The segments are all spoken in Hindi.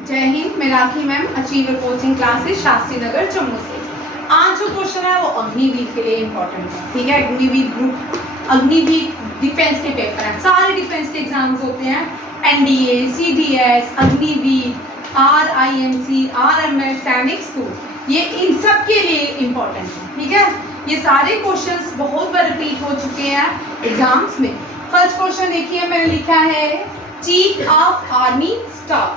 जय हिंद, मैं Rakhi ma'am, achiever coaching classes Shastri Nagar Jammu से। आज जो क्वेश्चन है वो अग्निवीर के लिए इम्पोर्टेंट है। ठीक है, अग्निवीर ग्रुप, अग्निवीर डिफेंस के पेपर हैं। सारे डिफेंस के एग्जाम्स होते हैं, NDA, CDS, Agniveer, RIMC, RMF, सैनिक स्कूल, ये इन सब के लिए इम्पोर्टेंट है। ठीक है, ये सारे क्वेश्चंस बहुत बार रिपीट हो चुके हैं एग्जाम्स में। फर्स्ट क्वेश्चन देखिए, मैंने लिखा है chief of army staff.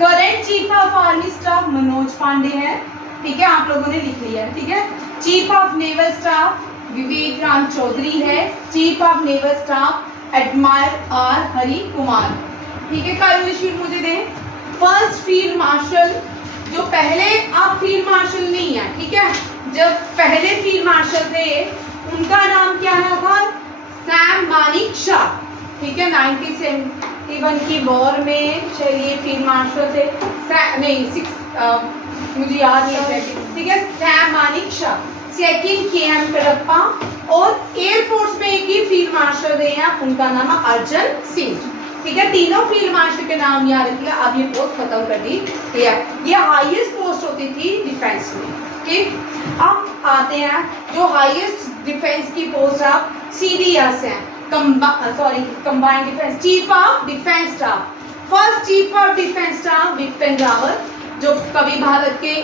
Current chief of army staff Manoj Pande है। ठीक है, आप लोगों ने लिख लिया है। ठीक है, chief of naval staff Vivek Ram Chaudhary है। Chief of naval staff admiral R Hari Kumar. ठीक है, कल शीट मुझे दें। फर्स्ट फील्ड मार्शल, जो पहले अब फील्ड मार्शल नहीं है, ठीक है, जब पहले फील्ड मार्शल थे उनका नाम क्या था? सैम मानिक शाह। ठीक है, 1971 की वॉर में चलिए फील्ड मार्शल थे, मुझे याद नहीं है। ठीक है, Sam Manekshaw. Second KM Cariappa, और एयरफोर्स में एक ही फील्ड मार्शल रहे हैं, उनका नाम है अर्जन सिंह। ठीक है, तीनों फील्ड मार्शल के नाम याद रखिएगा। अब ये पोस्ट खत्म कर दी। ये हाईएस्ट पोस्ट होती थी डिफेंस में। ठीक, अब आते हैं जो हाईएस्ट डिफेंस की पोस्ट आप सीडीएस हैं, combined defence, chief of defence staff. First chief of defence staff Bipin Rawat, जो कभी भारत के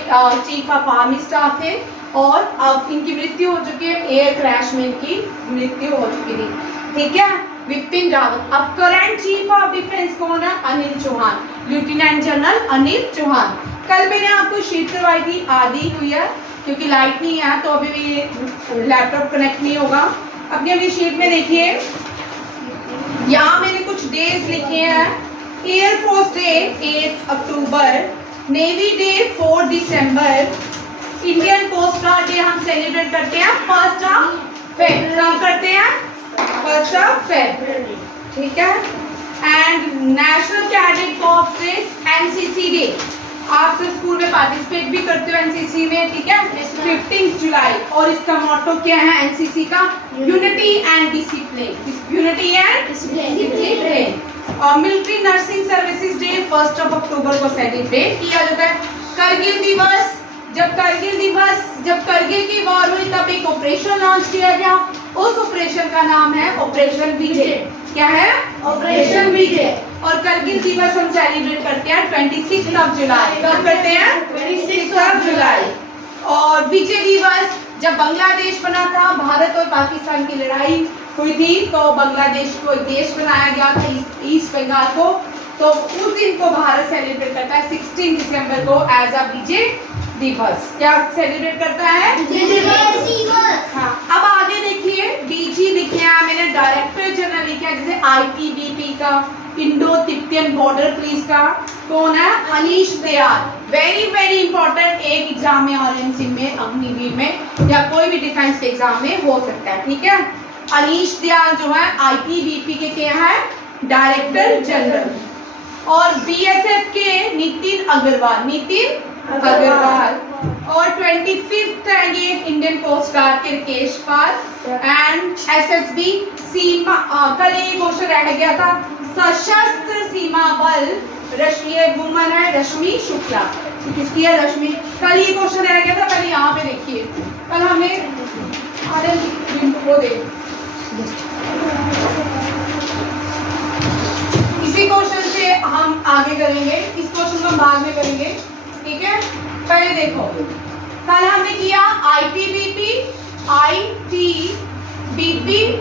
चीफ ऑफ आर्मी स्टाफ थे, और अब इनकी मृत्यु हो चुकी है, एयर क्रैश में इनकी मृत्यु हो चुकी थी। ठीक है, बिपिन रावत। अब करंट चीफ ऑफ डिफेंस कौन है? Anil Chauhan, lieutenant general Anil Chauhan. कल मैंने आपको शीट करवाई थी, आधी हुई है क्योंकि लाइट नहीं है, तो अभी भी लैपटॉप कनेक्ट नहीं होगा। अपनी शीट में देखिए, यहाँ मैंने कुछ डेज लिखे हैं। एयरफोर्स डे 8 अक्टूबर, नेवी डे 4 दिसंबर, इंडियन कोस्ट गार्ड डे हम सेलिब्रेट करते हैं 1 फेब। कब करते हैं? 1 फेब। ठीक है, and national cadet corps day, NCC day. आप सब स्कूल में पार्टिसिपेट भी करते हो एनसीसी में। ठीक है, 15 जुलाई, और इसका मोटो क्या है एनसीसी का? Unity and discipline. Unity and discipline. और मिलिट्री नर्सिंग सर्विसेज डे 1 अक्टूबर को सेलिब्रेट किया जाता है। करगिल दिवस, जब करगिल की वॉर हुई तब एक ऑपरेशन लॉन्च किया गया, उस ऑपरेशन का नाम है ऑपरेशन विजय। क्या है? ऑपरेशन विजय। और करगिल दिवस हम सेलिब्रेट करते हैं 26 जुलाई। कब करते हैं? 26 जुलाई। और विजय दिवस, जब बांग्लादेश बना था, भारत और पाकिस्तान की लड़ाई हुई थी, तो बांग्लादेश को देश बनाया गया था, ईस्ट बंगाल को, तो उस दिन को भारत सेलिब्रेट करता है 16 दिसंबर को एज अ विजय दिवस। क्या सेलिब्रेट करता है? विजय दिवस। हाँ, अब आगे देखिए, डीजी लिखे हैं मैंने, डायरेक्टर जनरल लिखा है, जैसे आईटीबीपी का, इंडो तिब्बतियन बॉर्डर पुलिस का कौन है? Anish Dayal. Very very important, एक एग्जाम में आरएमसी में, अग्निवीर में, या कोई भी डिफेंस के एग्जाम में हो सकता है। ठीक है, अनीश दयाल जो है आईटीबीपी के क्या है? Director general. और बीएसएफ के नितिन अग्रवाल, और 25th ये इंडियन कोस्ट गार्ड के राकेश पाल, एंड एसएसबी सीमा। कल ये क्वेश्चन रह गया था, सशस्त्र सीमा बल, ये वुमन है रश्मि शुक्ला। किसकी है? रश्मि। कल ये क्वेश्चन रह गया था, पहले यहाँ पे देखिए, कल हमने वो दे इसी क्वेश्चन से हम आगे करेंगे, इस क्वेश्चन को हम बाद में करेंगे। ठीक है, पहले देखो, कल हमने किया आईटीबीपी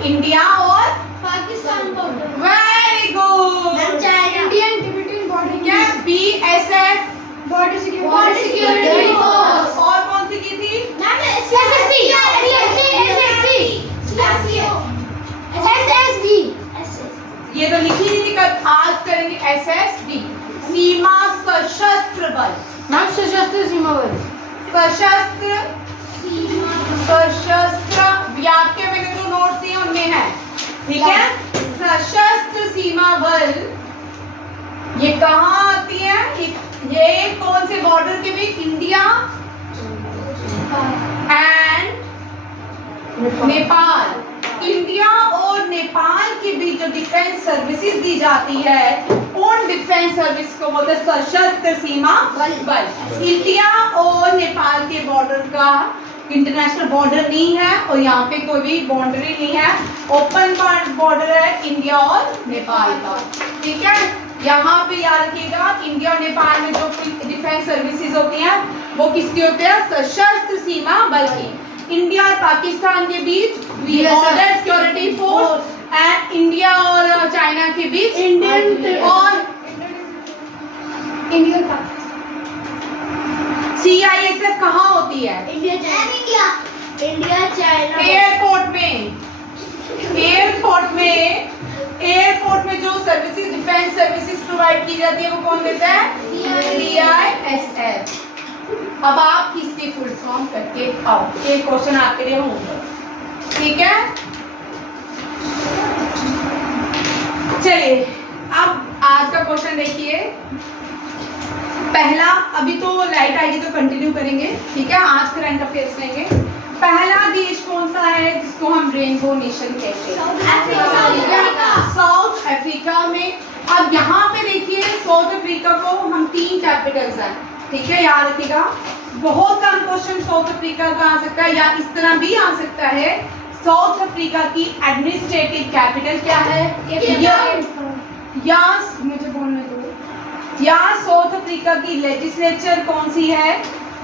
इंडिया और Pakistan border. Very good. Indian Tibetan border. क्या? BSF border security force. और कौन सी की थी? एसएसबी। ये तो लिखी नहीं थी, कल आज करेंगे एसएसबी, सीमा सशस्त्र बल। मैम सशस्त्र सीमा बल, सशस्त्र आपके मैंने जो नोट्स दिए उनमें है। ठीक है, सशस्त्र सीमा बल ये कहाँ आती है? ये कौन से बॉर्डर के बीच? India and Nepal. इंडिया और नेपाल के बीच जो डिफेंस सर्विसेज दी जाती है उन डिफेंस सर्विस को बोलते हैं सशस्त्र सीमा बल। इंडिया और नेपाल के बॉर्डर का इंटरनेशनल बॉर्डर नहीं है और यहाँ पे कोई भी बाउंड्री नहीं है, ओपन बॉर्डर है इंडिया और नेपाल का। ठीक है, यहाँ पे याद रखिएगा इंडिया और नेपाल में जो डिफेंस सर्विसेज होती हैं वो किसकी होती है? सशस्त्र सीमा बल की। इंडिया और पाकिस्तान के बीच border security force and India और चाइना के बीच इंडियन और CISF कहाँ होती है? इंडिया चाइना एयरपोर्ट में जो सर्विसेज डिफेंस सर्विसेज प्रोवाइड की जाती है वो कौन देता है? CISF। अब आप इसकी फुल फॉर्म करके आओ, एक क्वेश्चन आपके लिए होगा। ठीक है, चलिए अब आज का क्वेश्चन देखिए। पहला, अभी तो लाइट आएगी तो कंटिन्यू करेंगे। ठीक है, आज करंट अफेयर्स लेंगे। पहला देश कौन सा है जिसको हम रेनबो नेशन कहते हैं? साउथ अफ्रीका में। अब यहाँ पे देखिए साउथ अफ्रीका को हम 3 कैपिटल्स हैं। ठीक है, याद रखिएगा, बहुत कम क्वेश्चन साउथ अफ्रीका का आ सकता है या इस तरह भी आ सकता है। साउथ अफ्रीका की एडमिनिस्ट्रेटिव कैपिटल क्या है? या मुझे बोलने दो, या साउथ अफ्रीका की लेजिस्लेचर कौन सी है,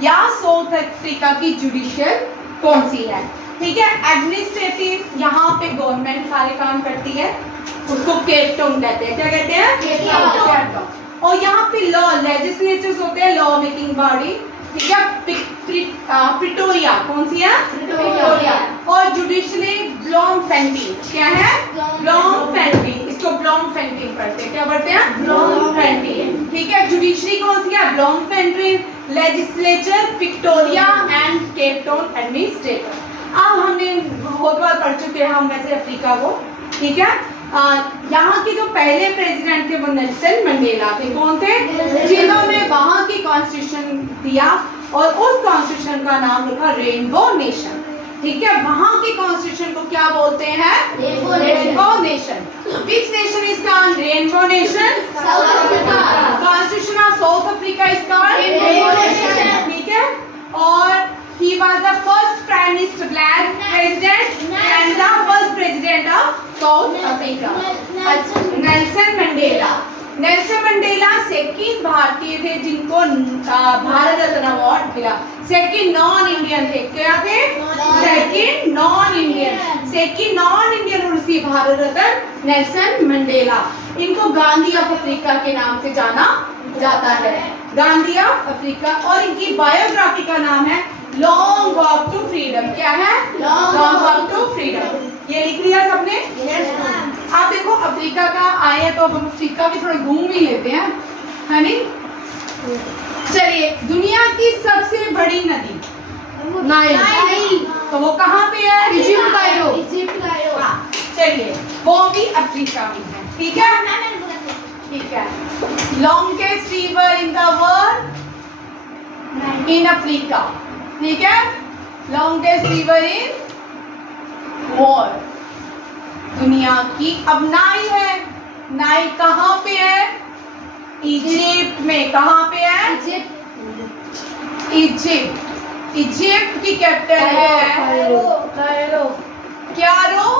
या साउथ अफ्रीका की जुडिशियल कौन सी है। ठीक है, एडमिनिस्ट्रेटिव यहाँ पे गवर्नमेंट सारे काम करती है, उसको केप टाउन कहते हैं। क्या कहते हैं? Cape Town. और यहाँ पे लॉ लेजिस्लेचर्स होते हैं, लॉ मेकिंग बॉडी। ठीक है, प्रिटोरिया कौन सी है? प्रिटोरिया। और जुडिशरी ब्लॉमफोंटेन। क्या है? ब्लॉमफोंटेन। इसको ब्लॉमफोंटेन पढ़ते हैं। क्या पढ़ते हैं? ब्लॉमफोंटेन। ठीक है, जुडिशरी कौन सी है? Bloemfontein. Legislature Victoria and Cape Town administrator. अब हमने बहुत बार पढ़ चुके हैं हम वैसे अफ्रीका को। ठीक है, यहाँ के जो पहले प्रेसिडेंट थे वो नेल्सन मंडेला थे। कौन थे? जिन्होंने वहाँ की कॉन्स्टिट्यूशन दिया और उस कॉन्स्टिट्यूशन का नाम रखा रेनबो नेशन। ठीक है, वहाँ की कॉन्स्टिट्यूशन को क्या बोलते हैं? Rainbow nation. Which nation is called rainbow nation? Constitution of south Africa is called rainbow nation. ठीक है, और he was the first prime minister black president and the first president of South Africa. Nelson Mandela. Nelson Mandela second भारतीय थे जिनको भारत रत्न अवार्ड मिला। सेकंड नॉन इंडियन थे। क्या थे? सेकंड नॉन इंडियन और उसी भारत रत्न नेल्सन मंडेला। इनको गांधी ऑफ अफ्रीका के नाम से जाना जाता है, गांधी ऑफ अफ्रीका। और इनकी बायोग्राफी का नाम है लॉन्ग वॉक टू फ्रीडम। क्या है? Long walk to freedom. ये लिख लिया सबने? आप देखो अफ्रीका का आए हैं तो अब हम अफ्रीका भी थोड़ा घूम ही लेते हैं, है नहीं? चलिए, दुनिया की सबसे बड़ी नदी नाइल, तो वो कहाँ पे है? Egypt Cairo. हाँ, चलिए, वो भी अफ्रीका में है। ठीक है, ठीक है। Longest river in the world in Africa. ठीक है, लॉन्गेस्ट रिवर इन वर्ल्ड दुनिया की। अब नाइल है, नाइल कहाँ पे है? इजिप्ट में। कहाँ पे है? इजिप्ट। इजिप्ट की कैपिटल है कायरो। कायरो।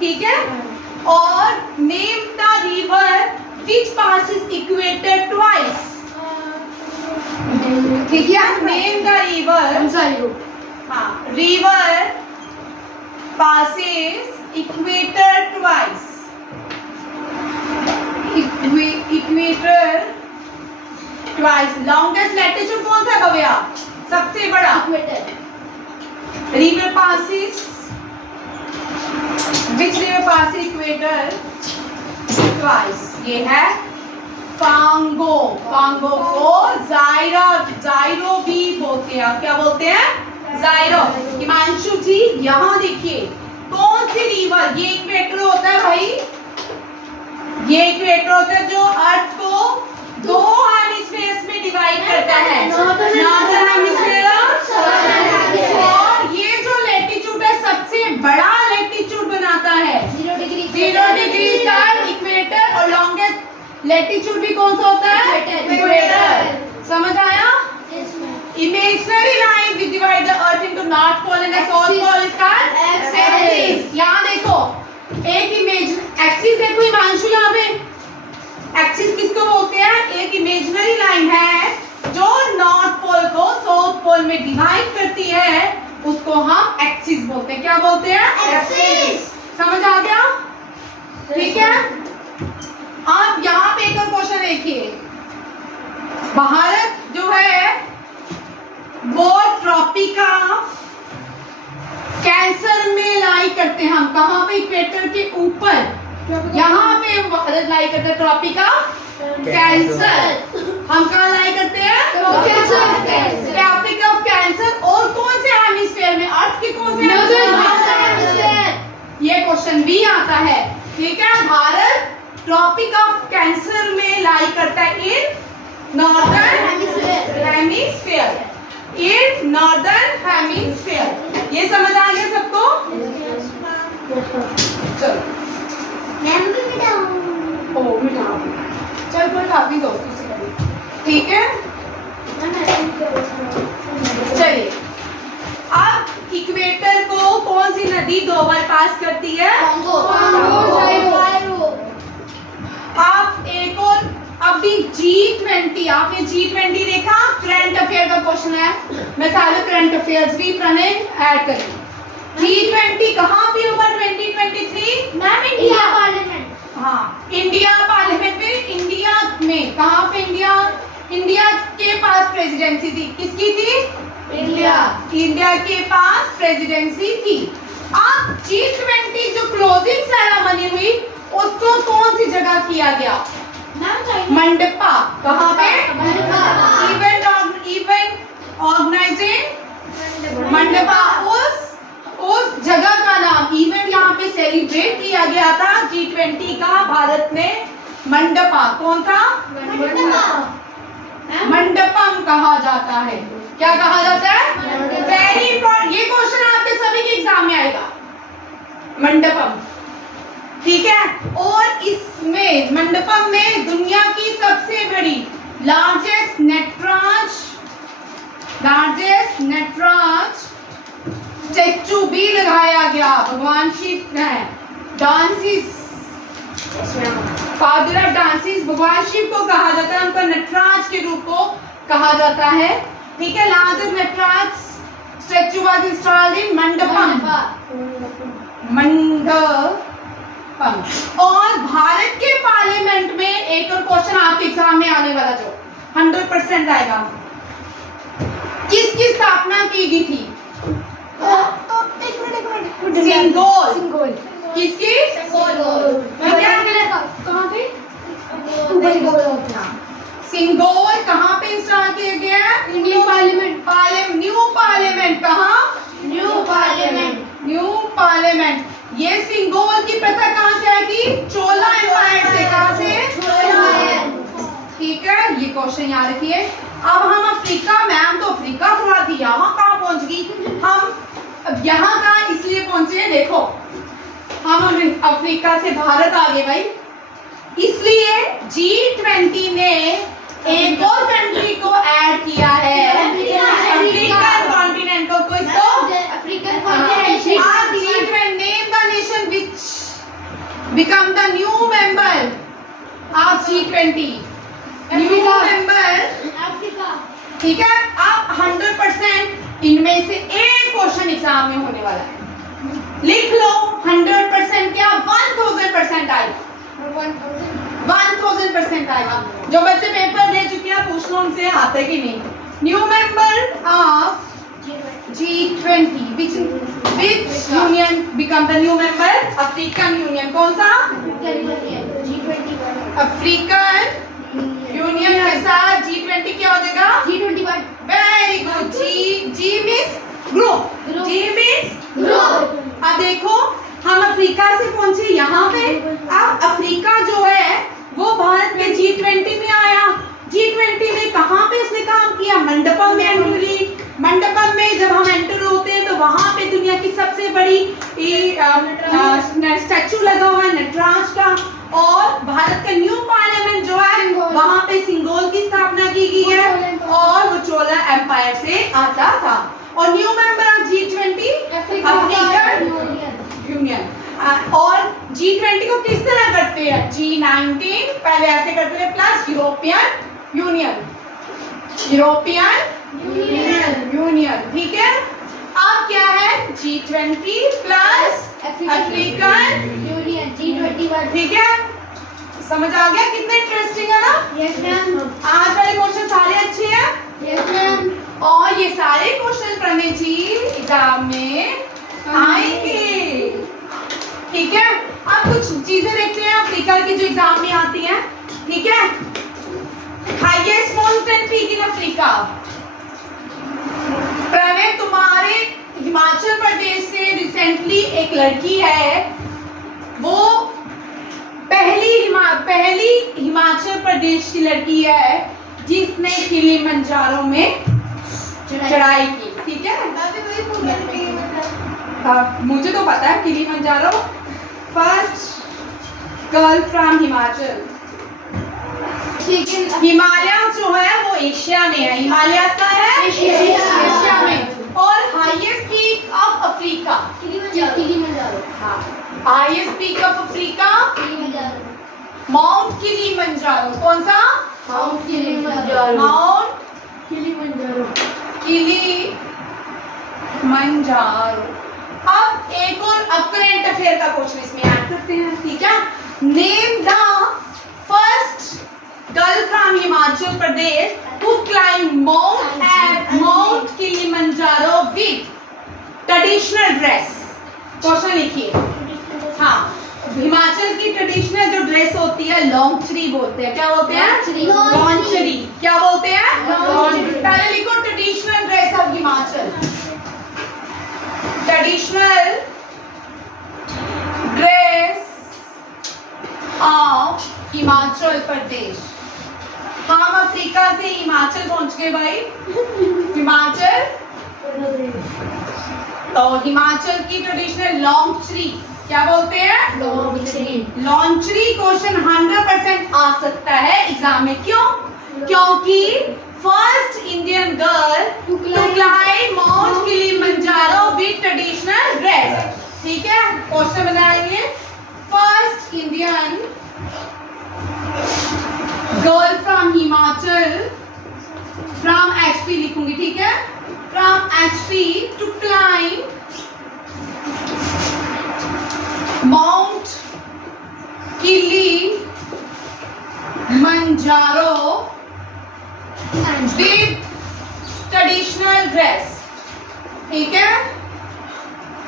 ठीक है, और name the river which passes equator twice. ठीक है, नेम द रिवर। हाँ, river passes equator twice. Equator twice. Longest latitude कौन सा भैया? सबसे बड़ा river passes, which river passes equator twice? ये है कांगो। कांगो को जाइरो भी बोलते हैं। क्या बोलते हैं? जाइरो। हिमांशु जी यहाँ देखिए, कौन सी रिवर? ये इक्वेटर होता है भाई, ये इक्वेटर होता है जो अर्थ को 2 हेमिस्फीयर्स में डिवाइड करता है, नॉर्दर्न हेमिस्फीयर और लैटिट्यूड भी कौन सा होता है? इक्वेटर। समझ आया? Imaginary line which divide the earth into north pole and the south pole is called axis. यहाँ देखो एक इमेज एक्सिस देखो हिमांशु यहाँ पे एक्सिस किसको बोलते हैं? एक इमेजिनरी लाइन है जो नॉर्थ पोल को साउथ पोल में डिवाइड करती है, उसको हम एक्सिस बोलते हैं। क्या बोलते हैं? एक्सिस। समझ आ गया? ठीक है। आप यहाँ पे एक और क्वेश्चन देखिए, भारत जो है वो ट्रॉपिका कैंसर में लाई करते हैं हम। कहाँ पे? इक्वेटर के ऊपर। यहाँ पे भारत लाई करते हैं ट्रॉपिका कैंसर। हम कहाँ लाई करते हैं? Tropic of cancer. और कौन से हेमिस्फीयर में? अर्थ के कौन से हेमिस्फीयर? ये क्वेश्चन भी आता है। ठीक है। भारत ट्रॉपिक ऑफ कैंसर में लाई करता है in northern hemisphere. In northern hemisphere. ये समझ आ गया सबको? चलो ओ मिटाओ। चल कोई काफी दोस्तों से करें। ठीक है। चलिए अब इक्वेटर को कौन सी नदी 2 बार पास करती है? आप एक और अभी G20, आपने G20 देखा? करंट अफेयर का क्वेश्चन है। मैं सारे करंट अफेयर्स भी प्रणय ऐड करूँ। G20 कहाँ पे होगा 2023? Ma'am India parliament. हाँ, इंडिया पार्लियामेंट में। इंडिया में कहाँ पे? इंडिया के पास प्रेसिडेंसी थी। किसकी थी? इंडिया के पास प्रेसिडेंसी थी। अब G20 जो क्लोजिंग सेरेमनी हुई उसको कौन सी जगह किया गया? मंडपा। कहाँ पे? Event organizing Mandapa. उस जगह का नाम, इवेंट यहाँ पे सेलिब्रेट किया गया था G20 का भारत में। मंडपा। कौन था? मंडपम कहा जाता है। क्या कहा जाता है? Very important. ये क्वेश्चन आपके सभी के एग्जाम में आएगा। मंडपम। ठीक है। और इसमें मंडपम में दुनिया की सबसे बड़ी लार्जेस्ट नटराज स्टैचू भी लगाया गया। भगवान शिव है डांसिस, फादर ऑफ डांसिस भगवान शिव को कहा जाता है। उनको नटराज के रूप को कहा जाता है। ठीक है। Largest Nataraj statue was installed in Mandapam. और भारत के पार्लियामेंट में एक और क्वेश्चन आपके एग्जाम में आने वाला जो 100% आएगा, किसकी स्थापना की गई थी? सिंगोल। किसकी? कहाँ पे? सिंगोल कहाँ पे इंस्टॉल किया गया है? New parliament. New parliament. कहाँ? New parliament. ये सिंगोल की प्रथा कहाँ से आएगी? चोला एम्पायर से। कहाँ से? ठीक है। ये क्वेश्चन याद रखिए। अब हम अफ्रीका, मैम तो अफ्रीका थोड़ा थी, यहाँ कहाँ पहुंच गई? हम अब यहाँ कहाँ इसलिए पहुंचे? देखो हम अफ्रीका से भारत आ गए भाई, इसलिए G20 ने एक और कंट्री को ऐड किया है, अफ्रीकन कॉन्टिनेंट को। किसको? African continent. आज G20 name the nation which become the new member of G20। New member Africa. ठीक है। अब 100% इनमें से एक क्वेश्चन एग्जाम में होने वाला है। लिख लो 100% क्या? 1000% आएगा। 1000% आएगा। जो बच्चे पेपर दे चुके हैं पूछ लो उनसे आते कि नहीं। New member of G20 which union become the new member? African union. कौन सा? अफ्रीकन यूनियन के साथ G20 क्या हो जाएगा? G21। Very good. G means group. G means group. अब देखो हम अफ्रीका से पहुंचे यहाँ पे। अब अफ्रीका जो है वो भारत में G20 में आया। G20 में कहाँ पे उसने काम किया? मंडपम में एंट्री ली। मंडपम में जब हम एंटर होते हैं तो वहां पे दुनिया की सबसे बड़ी स्टैचू लगा हुआ है नटराज का। और भारत का न्यू पार्लियामेंट जो एम्पायर से आता था। और new member of G20 African union. और G20 को किस तरह करते हैं? G19 पहले ऐसे करते थे प्लस यूरोपियन यूनियन, ठीक है। अब क्या है? G20 plus African union G21। ठीक है, समझ आ गया? कितना इंटरेस्टिंग है ना? Yes ma'am. आज वाले क्वेश्चन सारे अच्छे हैं यस मैम। और ये सारे क्वेश्चन प्रणय जी एग्जाम में आएंगे, ठीक है। अब कुछ चीजें देखते हैं अफ्रीका की जो एग्जाम में आती हैं, ठीक है। Highest mountain peak in Africa. Pranay, तुम्हारे हिमाचल प्रदेश से रिसेंटली एक लड़की है, वो पहली हिमाचल प्रदेश की लड़की है जिसने किलिमंजारो में चढ़ाई की, ठीक है। मुझे तो पता है Kilimanjaro first girl from Himachal. Himalaya जो है वो एशिया में है, हिमालय का है एशिया में। और हाईएस्ट पीक ऑफ अफ्रीका, हाँ, highest peak of Africa mount Kilimanjaro. कौन सा? Mount Kilimanjaro. अब एक और करंट अफेयर का क्वेश्चन इसमें ऐड करते हैं, ठीक है। Name the first girl from Himachal Pradesh who climb Mount Kilimanjaro with traditional dress. Question लिखिए। हाँ, हिमाचल की ट्रेडिशनल जो ड्रेस होती है लॉन्चरी बोलते हैं। क्या बोलते हैं? लॉन्चरी। क्या बोलते हैं? पहले लिखो traditional dress of Himachal. Traditional dress of Himachal Pradesh. हम अफ्रीका से हिमाचल पहुंच गए भाई। हिमाचल, तो हिमाचल की ट्रेडिशनल लॉन्चरी क्या बोलते हैं? लॉन्चरी। क्वेश्चन 100% आ सकता है एग्जाम में। क्यों? क्योंकि first Indian girl to climb Mount Kilimanjaro with traditional dress, ठीक है। क्वेश्चन बनाएंगे, first Indian girl from Himachal, from HP लिखूंगी, ठीक है, from HP to climb Mount Kilimanjaro with traditional dress, ठीक है,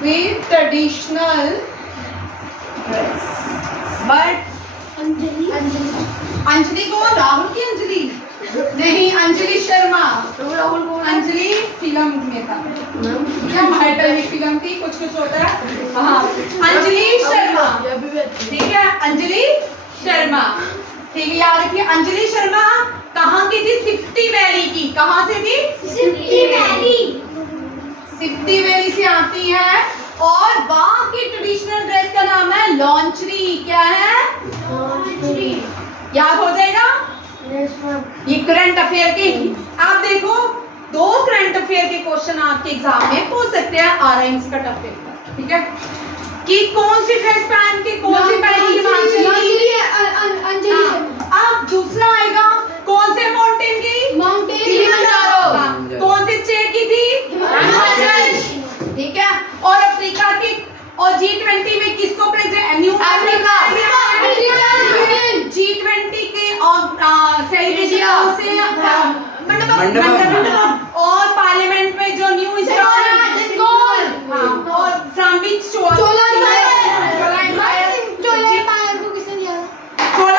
with traditional dress. But Anjali को, राहुल की अंजलि नहीं, अंजलि शर्मा। अंजलि फिल्म में था क्या? माइटल फिल्म थी, कुछ होता है। हाँ, अंजलि शर्मा, ठीक है, अंजलि शर्मा, ठीक है, याद रखिए। अंजलि शर्मा कहाँ की थी? सिप्टी वैली की। कहाँ से थी? सिप्टी वैली से आती है और वहाँ की ट्रेडिशनल ड्रेस का नाम है लॉन्चरी। क्या है? याद हो जाएगा? ये करंट अफेयर के, आप देखो 2 करंट अफेयर के क्वेश्चन आपके एग्जाम में पूछ सकते हैं RIMS का टफ पेपर, ठीक है। कि कौन सी ड्रेस पहन के कौन सी पहली हिमाचल। अब दूसरा आएगा कौन से माउंटेन की? Mountain Kilimanjaro. कौन सी स्टेट की थी? हिमाचल, ठीक है। और अफ्रीका की, और G20 में किसको प्रेजेंट? New Africa. G20 के सेलिब्रेशन से और पार्लियामेंट में जो न्यू और फ्रॉम विच चोला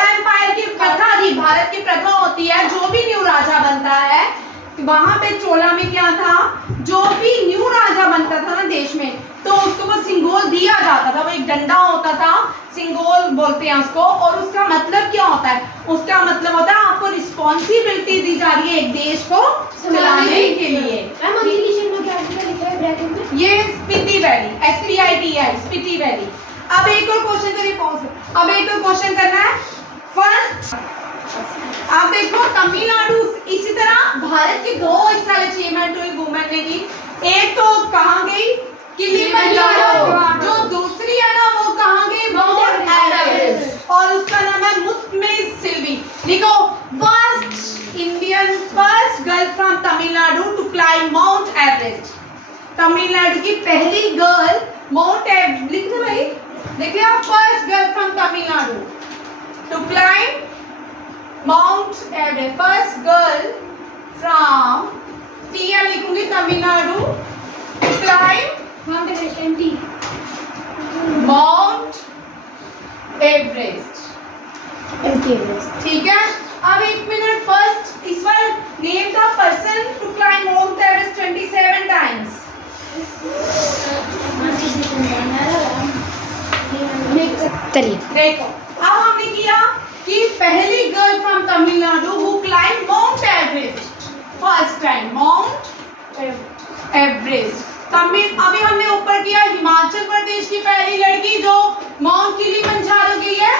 एम्पायर की प्रथा थी। भारत की प्रथा होती है, जो भी न्यू राजा बनता है वहां पे चोला में क्या था, जो भी न्यू राजा बनता था ना देश में, तो उसको वो सिंगोल दिया जाता था। वो एक डंडा होता था, सिंगोल बोलते हैं उसको। और उसका मतलब क्या होता है? उसका मतलब होता है आपको रिस्पॉन्सिबिलिटी दी जा रही है एक देश को चलाने के लिए। ये Spiti valley, SPITI, Spiti valley. अब एक और क्वेश्चन करिए, अब एक और क्वेश्चन करना है। फर्स्ट आप देखो तमिलनाडु, इसी तरह भारत के 2 इस साल अचीवमेंट एक तो कहाँ गई, किलिमंजारो। जो दूसरी है ना वो कहाँ गई, माउंट एवरेस्ट, और उसका नाम है मुत्मेज सिल्वी। लिखो, first Indian, first girl from Tamil Nadu to climb Mount Everest. Tamil Nadu की पहली गर्ल माउंट एवरेस्ट, लिख दो भाई, लिख लिया, first girl from Tamil Nadu to climb Mount Everest, first girl from, TM लिखूंगी, Tamil Nadu to climb Mount Everest MT Mount Everest. MT Everest. ठीक है, अब एक मिनट, फर्स्ट इस बार name the person to climb Mount Everest 27 times. चलिए देखो, अब हमने किया कि पहली girl from Tamil Nadu who climb Mount Everest first time, Mount Everest. Tamil, अभी हमने ऊपर किया हिमाचल प्रदेश की पहली लड़की जो माउंट किलिमंजारो गई है,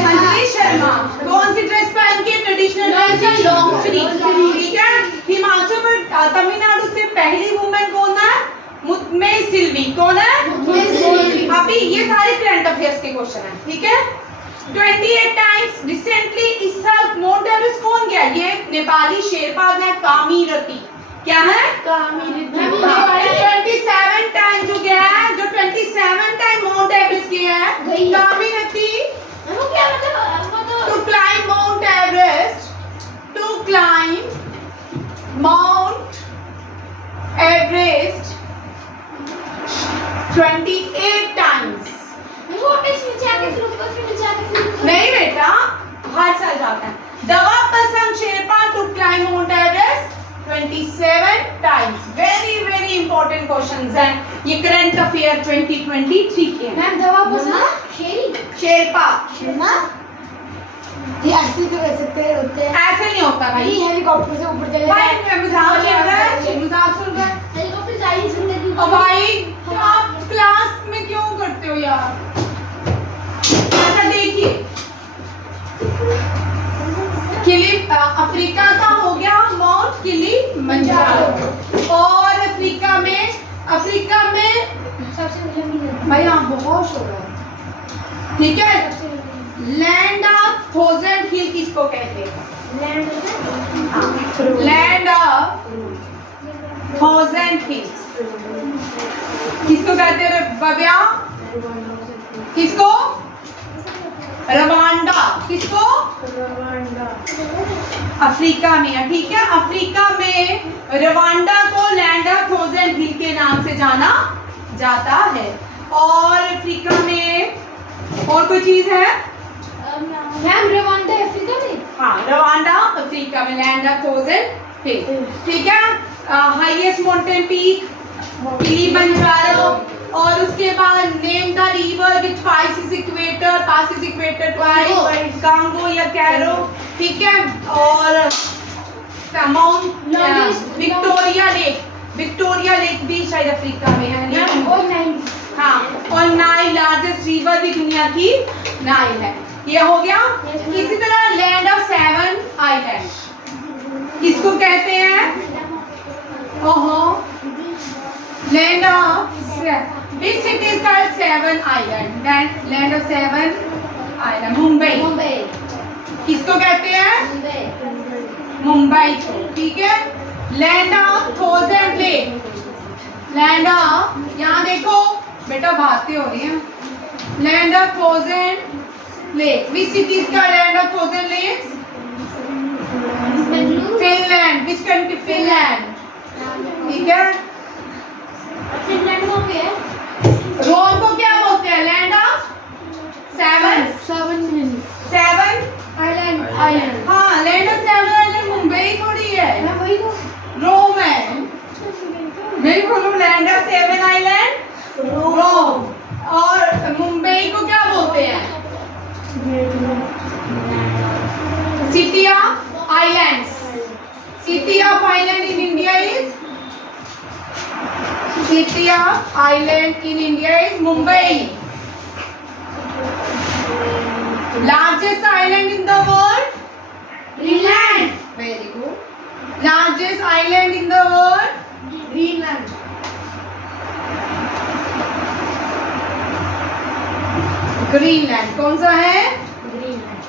अंजलि शर्मा। कौन सी ड्रेस पहन के, ट्रेडिशनल ड्रेस है, लॉन्ग फ्री। ठीक है, हिमाचल पर तमिलनाडु से पहली वुमेन कौन है, मुत्मेज सिल्वी। कौन है, अभी ये सारे करंट अफेयर्स के क्वेश्चन हैं। ठीक है, 28 टाइम्स रिसेंटली इस साल माउंट एवरेस्ट कौन गया, ये नेपाली शेरपाज है, कामीरती। क्या है, कामीरती। 27 टाइम जो गया है, जो 27 टाइम माउंट एवरेस्ट गया है, कामीरती। क्या मतलब, to climb Mount Everest, to climb Mount Everest 28 times. नहीं बेटा, हर साल जाता है। Dawa Pasang Sherpa to climb Mount Everest 27 times. Very very important questions हैं, ये करंट अफेयर 2023 के हैं। मैम दवा पसंद शेरपा, ये ऐसे तो कर सकते होते हैं, ऐसे नहीं होता भाई, ये हेलीकॉप्टर से ऊपर चले भाई मजाक चल रहा है, मजाक चल रहा है। हेलीकॉप्टर चाहिए जिंदगी। और भाई आप क्लास में क्यों करते हो यार। अच्छा देखिए, अफ्रीका का हो गया माउंट किलिमंजारो, और अफ्रीका में सबसे लंबी भाई आप बहुत शोर है। ठीक है, लैंड ऑफ थाउजेंड हिल किसको कहते हैं, लैंड ऑफ थाउजेंड हिल्स किसको कहते हैं बबिया, किसको, रवांडा। किसको, अफ्रीका में है। ठीक है, अफ्रीका में रवांडा को लैंड ऑफ थाउजेंड हिल के नाम से जाना जाता है। और अफ्रीका में और कोई चीज है, मैम रवांडा अफ्रीका में, हाँ रवांडा अफ्रीका में, लैंड ऑफ थाउजेंड हिल। ठीक है, हाईएस्ट माउंटेन पीक किलिमंजारो, और उसके बाद name the river which passes equator twice, Congo या कैरो। ठीक है, और माउंट विक्टोरिया लेक भी शायद अफ्रीका में है। मैम और नाइन, हाँ, और नाइल लार्जेस्ट रिवर भी दुनिया की नाइल है। ये हो गया। इसी तरह लैंड ऑफ 7 आइलैंड किसको कहते हैं, ओहो, land of which city is called 7 island, land of 7 island, Mumbai किसको कहते हैं, मुंबई को। ठीक है, land of thousand lake, land of, यहाँ देखो बेटा बातें हो रही हैं, land of thousand lake, which city का land of thousand lake, Finland. Which country, Finland. ठीक है, फिनलैंड वहाँ पे है। रोम को क्या बोलते हैं, लैंड ऑफ 7 आइलैंड। हाँ, लैंड ऑफ 7 आइलैंड मुंबई थोड़ी है, मैं वही तो, रोम है। मैं बोलूं लैंड ऑफ 7 आइलैंड रोम, और मुंबई को क्या बोलते हैं, city of islands. City of island in India is, city of island in India is Mumbai. Largest island in the world, Greenland. very good. Largest island in the world, Greenland Greenland कौन सा है? ग्रीनलैंड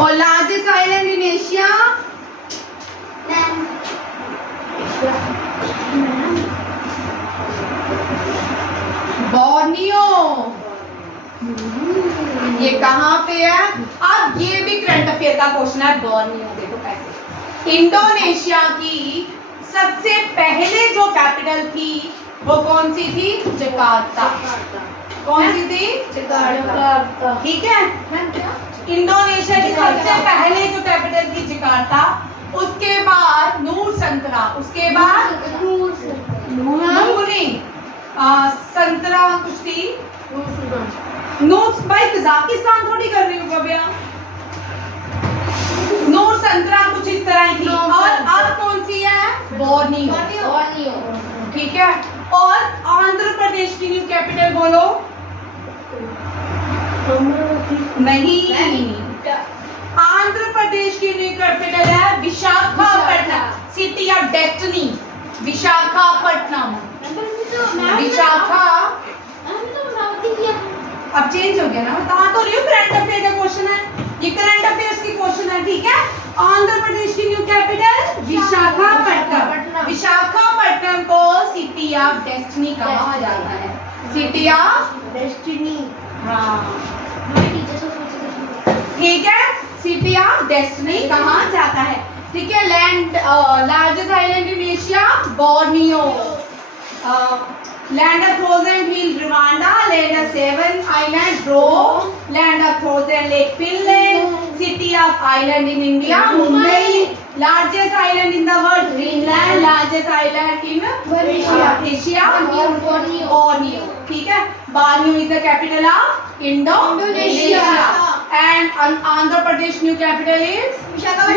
और largest island in Asia? Borneo. ये कहाँ पे है? अब ये भी करंट अफेयर का क्वेश्चन है। बोर्नियो देखो कैसे। इंडोनेशिया की सबसे पहले जो कैपिटल थी वो कौन सी थी? जकार्ता। कौन सी थी? जकार्ता। ठीक है। इंडोनेशिया की सबसे पहले जो कैपिटल थी जकार्ता, उसके बाद नूर संतरा, उसके बाद नूरी संतरा कुछ थी। नूर भाई कजाकिस्तान थोड़ी कर रही हूँ कभी। नूर संतरा कुछ इस तरह की थी। और अब कौन सी है? बोर्नियो। ठीक है। और आंध्र प्रदेश की न्यू कैपिटल बोलो। नहीं, आंध्र प्रदेश की न्यू कैपिटल है Visakhapatnam, city of destiny. Visakhapatnam, Vishakha. अब चेंज हो गया ना, बता तो रही हूँ करंट अफेयर का क्वेश्चन है ये, करंट अफेयर्स की क्वेश्चन है। ठीक है। आंध्र प्रदेश की न्यू कैपिटल विशाखापट्टनम। विशाखापट्टनम को सिटी ऑफ डेस्टिनी कहा जाता है। City of destiny. हाँ ठीक है, सिटी ऑफ डेस्टिनी कहा जाता है। ठीक है। Land largest island in Asia Borneo. Land of frozen hill Rwanda, land of seven island Rome, land of frozen lake Finland, city of island in India Mumbai, largest island in the world Greenland, largest island in Asia Borneo. ठीक है। Borneo is the capital of Indonesia and Andhra Pradesh new capital is अब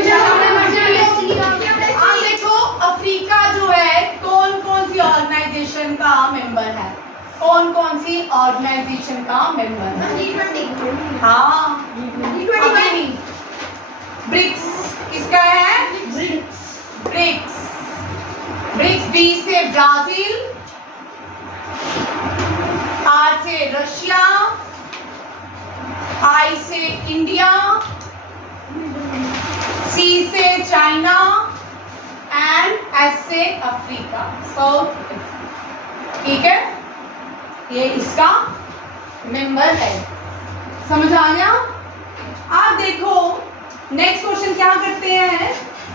देखो अफ्रीका जो है कौन कौन सी ऑर्गेनाइजेशन का मेंबर है? कौन कौन सी ऑर्गेनाइजेशन का मेंबर है? हाँ ब्रिक्स किसका है? ब्रिक्स। ब्रिक्स बी से ब्राजील, आर से रशिया, आई से इंडिया, सी से चाइना एंड एस से अफ्रीका। साउथ। ठीक है, ये इसका मेंबर है। समझ आ गया? आप देखो नेक्स्ट क्वेश्चन क्या करते हैं।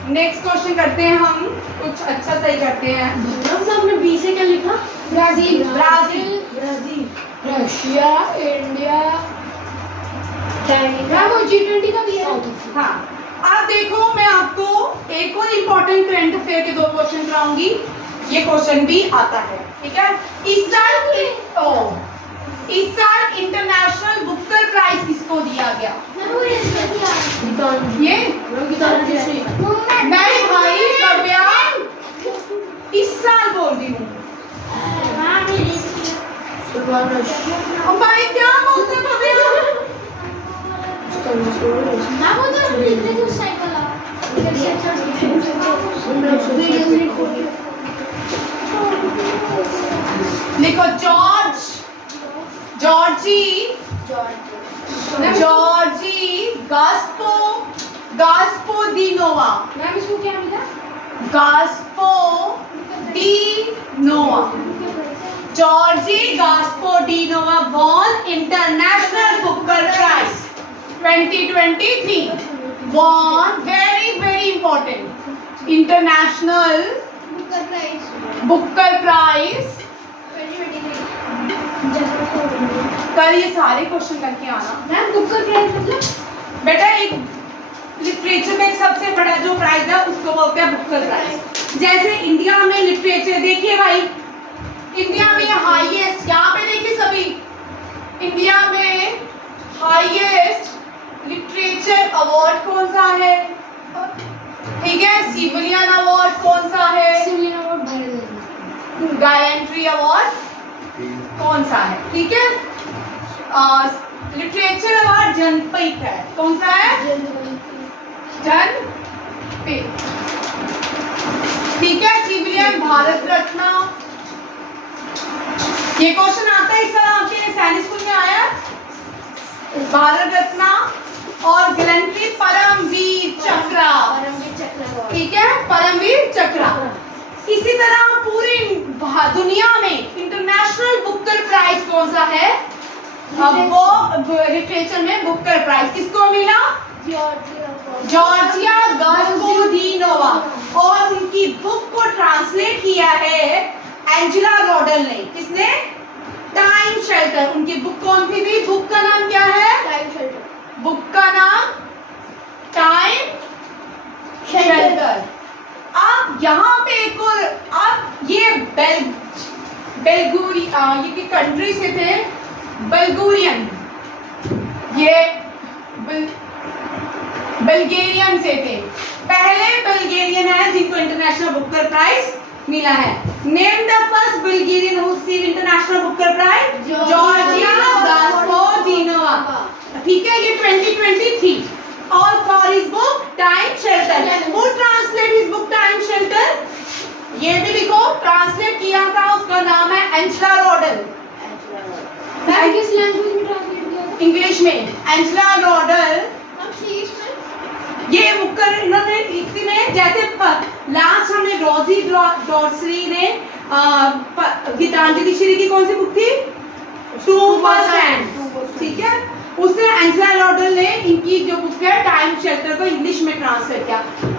नेक्स्ट क्वेश्चन करते हैं हम कुछ अच्छा सही करते हैं। हमने बी से क्या लिखा? ब्राजील। Russia, India, China. वो G20 का भी है। हाँ। अब देखो मैं आपको एक और इम्पोर्टेंट करंट अफेयर के 2 क्वेश्चन कराऊंगी। ये क्वेश्चन भी आता है। ठीक है। इस साल इंटरनेशनल बुकर प्राइज किसको दिया गया? ये मैं भाई कव्या इस साल बोल रही हूँ। भाई क्या बोलते कव्या? लिखो जॉर्जी गास्पोदिनोवा। मैम इसको क्या मिला? Gospodinova. Georgi Gospodinova won international Booker prize 2023। won very important international Booker prize. कल ये सारे क्वेश्चन करके आना। मैम बुकर प्राइज मतलब बेटा एक लिटरेचर में सबसे बड़ा जो प्राइज है उसको बोलते हैं बुकर प्राइज। जैसे इंडिया में लिटरेचर देखिए भाई, इंडिया में हाईएस्ट, यहाँ पे देखिए सभी, इंडिया में हाईएस्ट लिटरेचर अवार्ड कौन सा है? ठीक है। सिविलियन अवार्ड कौन सा है? Civilian award Bharat. Gallantry award कौन सा है? ठीक है। लिटरेचर अवार्ड जनपीठ है। कौन सा है? जनपीठ। ठीक है, सिविलियन भारत रत्न। ये क्वेश्चन आता है इस साल आपके सैनिक स्कूल में आया, भारत रत्न और गैलेंट्री परमवीर चक्र। परमवीर चक्र। ठीक है, परमवीर चक्र। इसी तरह पूरी दुनिया में इंटरनेशनल बुकर प्राइज कौन सा है? वो लिटरेचर में बुकर प्राइज किसको मिला? जॉर्जिया गास्कोडिनोवा। और उनकी बुक को ट्रांसलेट किया है एंजेला रॉडल ने। किसने? Time shelter. उनकी बुक कौन सी थी? बुक का नाम क्या है? Time shelter. बुक का नाम टाइम शेल्टर। अब यहाँ पे एक और, अब ये ये कंट्री से थे, बल्गेरियन, ये बल्गेरियन से थे। पहले बल्गेरियन है जिनको इंटरनेशनल बुकर प्राइज मिला है। Name the first Bulgarian who receive international Booker prize? Georgia Gospodinova. ठीक है, ये 2023। और for his book Time Shelter. Who translate his book Time Shelter? ये भी लिखो, ट्रांसलेट किया था, उसका नाम है एंजेला रॉडल। किस लैंग्वेज में ट्रांसलेट किया था? इंग्लिश में। एंजेला रॉडल। ये बुकर इन्होंने इसी में, जैसे लास्ट हमने रोजी डॉर्सरी ने गीतांजलि श्री की कौन सी बुक थी? 2%। ठीक है, उसने एंजेला रॉडल ने इनकी जो बुक है टाइम शेल्टर को इंग्लिश में ट्रांसलेट किया।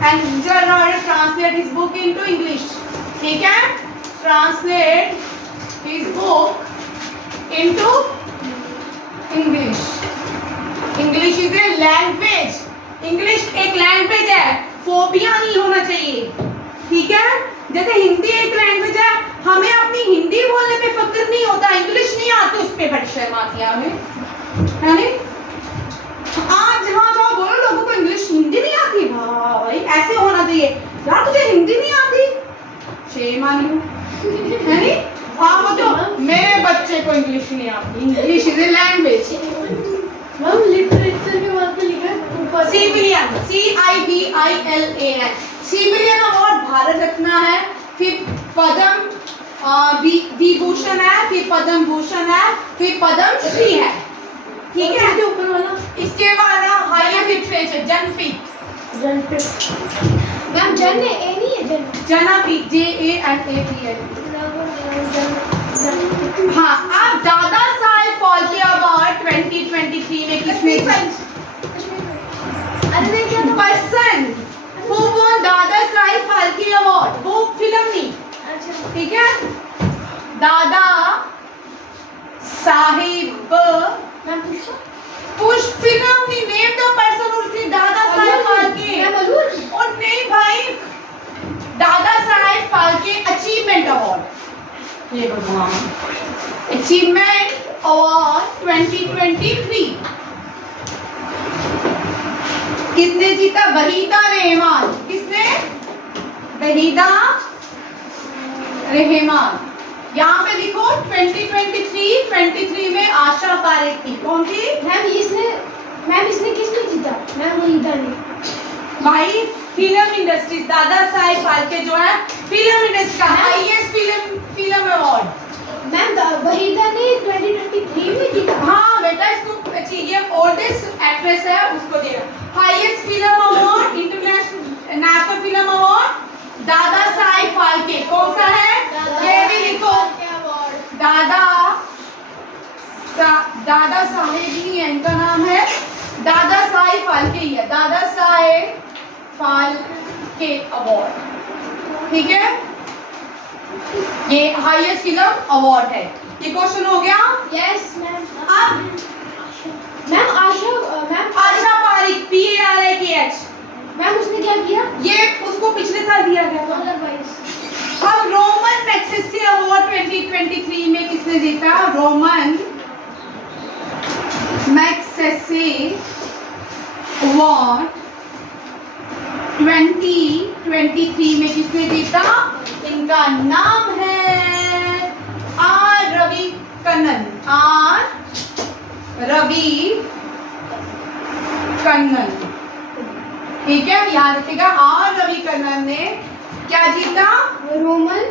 Angela Rodel translate his book into English. ठीक है, translate his book into English. English is a language. English एक लैंग्वेज है, फोबिया नहीं होना चाहिए। ठीक है, जैसे हिंदी एक लैंग्वेज है, हमें अपनी हिंदी बोलने पे फक्र नहीं होता, इंग्लिश नहीं आती उस पे बड़ी शर्म आती है हमें, है नहीं? आज जहाँ जाओ बोलो लोगों को इंग्लिश हिंदी नहीं आती, भाई ऐसे होना चाहिए, यार तुझे हिंदी नहीं आती, शेम ऑन यू, है नहीं? हाँ, वो तो मेरे बच्चे को इंग्लिश नहीं आती, English is a language. Ma'am literature के बाद में लिखा है ऊपर civilian, CIVILAN। Civilian award Bharat Ratna है, फिर पद्म विभूषण है, फिर पद्म भूषण है, फिर पद्म श्री है। ठीक है, इसके ऊपर वाला, इसके बाद हायर लिटरेचर जनपीठ। मैम जन है, ए नहीं है जन, जनापीठ, JANAPIT। हाँ, अब दादा साहेब फाल्के अवार्ड 2023 में किसने? अरे नहीं क्या था? Person who won Dada Saheb Phalke award, वो फिल्म नहीं। अच्छा, ठीक है, दादा साहेब मैम पुष्प फिल्म नहीं, name the person who receive Dada Saheb Phalke. Ma'am Azzur और नहीं भाई, दादा साहेब फाल्के अचीवमेंट अवार्ड। ये भगवान, अचीवमेंट अवार्ड 2023 किसने जीता? वहीदा रहमान। किसने? वहीदा रहमान। यहाँ पे लिखो 2023 में आशा पारेख थी। कौन थी? मैम इसने किसने जीता? मैम वहीदा ने। भाई फिल्म इंडस्ट्री, दादा साहेब फाल्के जो है फिल्म इंडस्ट्री का highest film award. Ma'am Waheeda ने 2023 में जीता। हाँ बेटा, इसको चाहिए, ओल्डेस्ट एक्ट्रेस है उसको देना। Highest film award, international national film award Dada Saheb Phalke. कौन सा है? ये भी लिखो, दादा साहेब ही है, इनका नाम है दादा साहेब फाल्के ही है, दादा साहेब फाल्के अवार्ड। ठीक है, ये हाईएस्ट फिल्म अवार्ड है। ये क्वेश्चन हो गया। Yes ma'am. अब ma'am Asha Parekh, PARIKH। Ma'am उसने क्या किया? ये उसको पिछले साल दिया गया था। अब रोमन मैग्सेसे अवार्ड 2023 में किसने जीता? रोमन मैग्सेसे अवार्ड 2023 में किसने जीता? इनका नाम है R. रवि कन्नन। ठीक है, याद रखिएगा, R. रवि कन्नन ने क्या जीता? Roman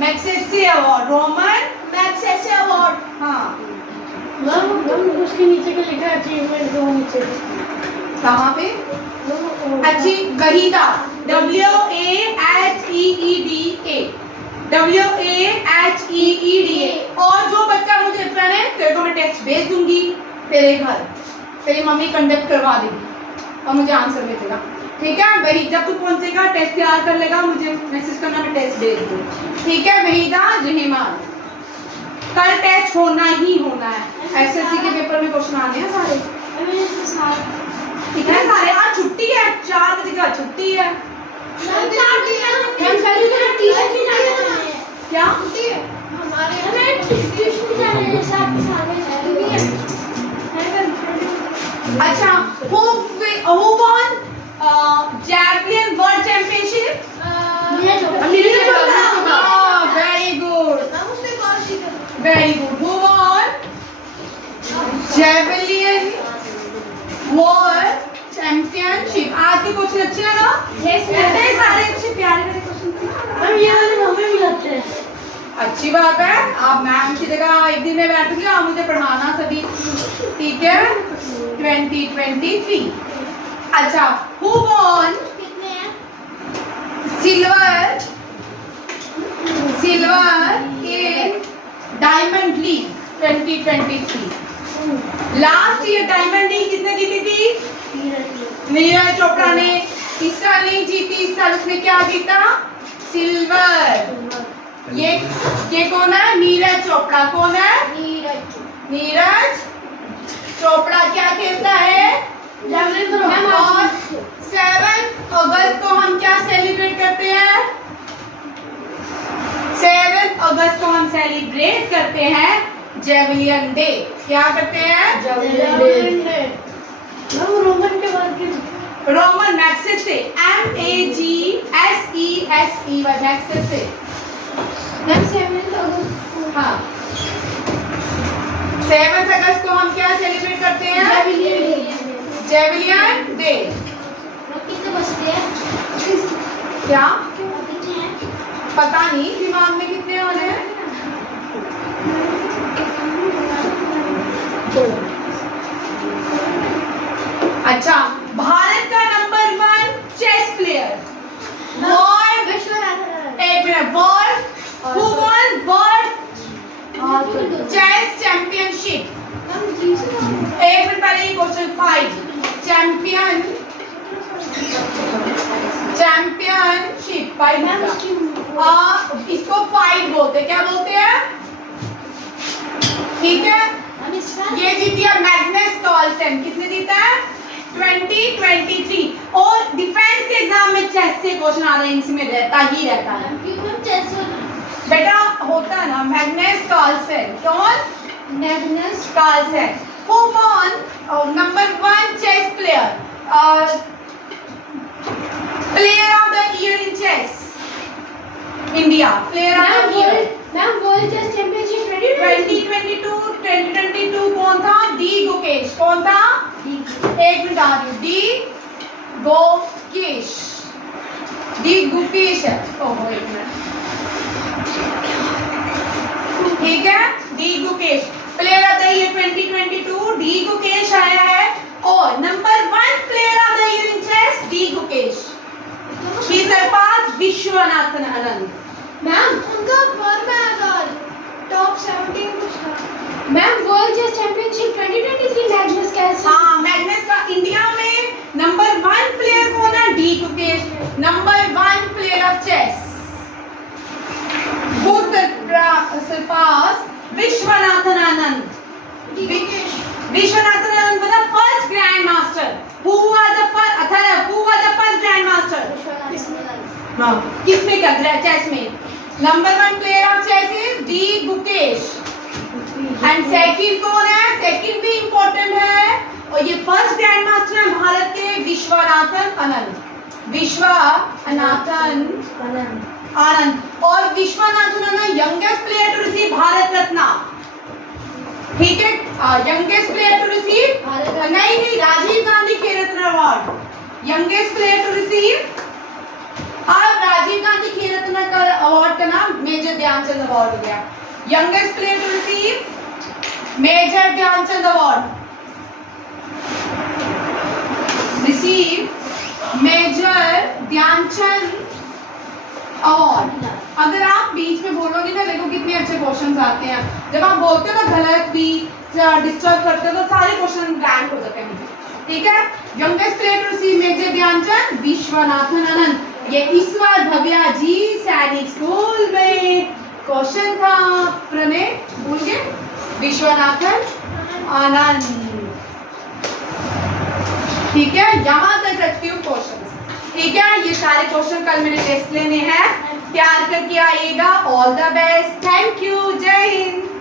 Magsaysay award, Roman Magsaysay award. हाँ मैम उसके नीचे का लिखा है अचीवमेंट वो नीचे कहाँ पे? अच्छी वहीदा, WAHEEDA, WAHEEDA। और जो बच्चा मुझे प्लान है तेरे को मैं टेस्ट भेज दूंगी तेरे घर, तेरी मम्मी कंडक्ट करवा देगी और मुझे आंसर भेजेगा, ठीक है? वही जब तू पहुंचेगा टेस्ट तैयार कर लेगा, मुझे मैसेज करना, मैं टेस्ट भेज दूँ, ठीक है? वहीदा रहमान, कल टेस्ट होना ही होना है। एसएससी के पेपर में क्वेश्चन आने हैं सारे, ठीक है? सारे आज छुट्टी है, 4 बजे का छुट्टी है। क्या? अच्छा, who won javelin world championship? Very good, very good. Who won javelin world championship? आज के क्वेश्चन अच्छे हैं ना? सारे अच्छे प्यारे प्यारे क्वेश्चन थे। अच्छी बात है, आप मैम की जगह एक दिन में बैठोगे और मुझे पढ़ाना सभी, ठीक है? 2023। अच्छा, who won silver in Diamond League 2023? Last year diamond league किसने जीती थी? नीरज चोपड़ा ने। इस साल नहीं जीती, इस साल उसने क्या जीता? सिल्वर। ये कौन है? नीरज चोपड़ा। कौन है? नीरज चोपड़ा क्या खेलता है? और 7 अगस्त को हम क्या सेलिब्रेट करते हैं? 7 अगस्त को हम सेलिब्रेट करते हैं जेवलियन डे। क्या करते हैं? Javelin day. रोमन के बाद के Roman Magsaysay, MAGSESE Magsaysay. Ma'am 7 अगस्त। हाँ, 7 अगस्त को हम क्या सेलिब्रेट करते हैं? Javelin day. कितने बजते हैं? क्या कितने हैं? पता नहीं, दिमाग में कितने वाले हैं? अच्छा, भारत का नंबर 1 चेस प्लेयर वर्ल्ड, एक minute, world who one world chess championship? एक मिनट पहले ये क्वेश्चन 5 चैंपियनशिप 5 इसको फाइट बोलते हैं। क्या बोलते हैं? ठीक है, ये जीती है मैग्नस कार्लसन। किसने जीता है? 2023। और डिफेंस के एग्जाम में चेस से क्वेश्चन आ रहे हैं, इसमें रहता है बेटा, होता है ना। Magnus Carlsen. कौन? Magnus Carlsen. Who won number 1 chess player? Player of the year in chess. India. Player of the year. Ma'am world chess championship 2022 कौन था? डी गुकेश। कौन था? एक मिनट आ रही हूँ। डी गुकेश है। ओहो, एक मिनट, ठीक है? D Gukesh player of the year 2022 D Gukesh आया है। और number 1 player of the year in chess D Gukesh. He surpassed Viswanathan Anand. Ma'am उनका टॉप 17 कुछ था। Ma'am world chess championship 2023 Magnus Carlsen. हाँ, मैग्नस का इंडिया में नंबर 1 प्लेयर कौन है? D Gukesh, number 1 player of chess. Who surpassed Viswanathan Anand? Viswanathan Anand मतलब first grand master. Who was the first grandmaster? हाँ, किसमें क्या चेस में? Number 1 player of chess is D Gukesh. And second कौन है? सेकंड भी इंपॉर्टेंट है, और ये फर्स्ट ग्रैंड मास्टर है भारत के विश्वनाथन आनंद। और Viswanathan Anand youngest player to receive Bharat Ratna. ठीक है, यंगेस्ट प्लेयर टू रिसीव नहीं, Rajiv Gandhi Khel Ratna award. Youngest player to receive अब राजीव गांधी खेल रत्न का अवार्ड का नाम मेजर ध्यानचंद अवार्ड हो गया। Youngest player to receive major Dhyan Chand award, receive major Dhyan Chand award. अगर आप बीच में बोलोगे ना, देखो कितने अच्छे क्वेश्चंस आते हैं। जब आप बोलते हो ना गलत भी डिस्टर्ब करते हो तो सारे क्वेश्चन ब्लैंक हो जाते हैं मुझे, ठीक है। Youngest player to receive major Dhyan Chand Viswanathan Anand. ये इस बार भव्या जी सैनिक स्कूल में क्वेश्चन था, प्रणय भूल गए, विश्वनाथन आनंद, ठीक है। यहाँ तक रखती हूँ क्वेश्चन, ठीक है। ये सारे क्वेश्चन कल मैंने टेस्ट लेने हैं, तैयार करके आइएगा। All the best, thank you, जय हिंद।